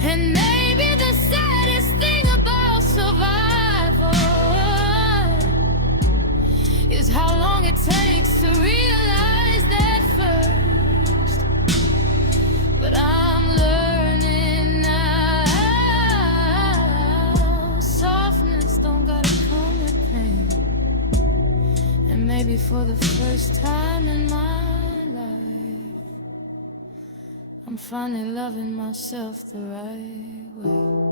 And maybe the saddest thing about survival is how long it takes to realize that first. But I'm learning now, softness don't gotta come with pain. And maybe for the first time in my life, I'm finally loving myself the right way.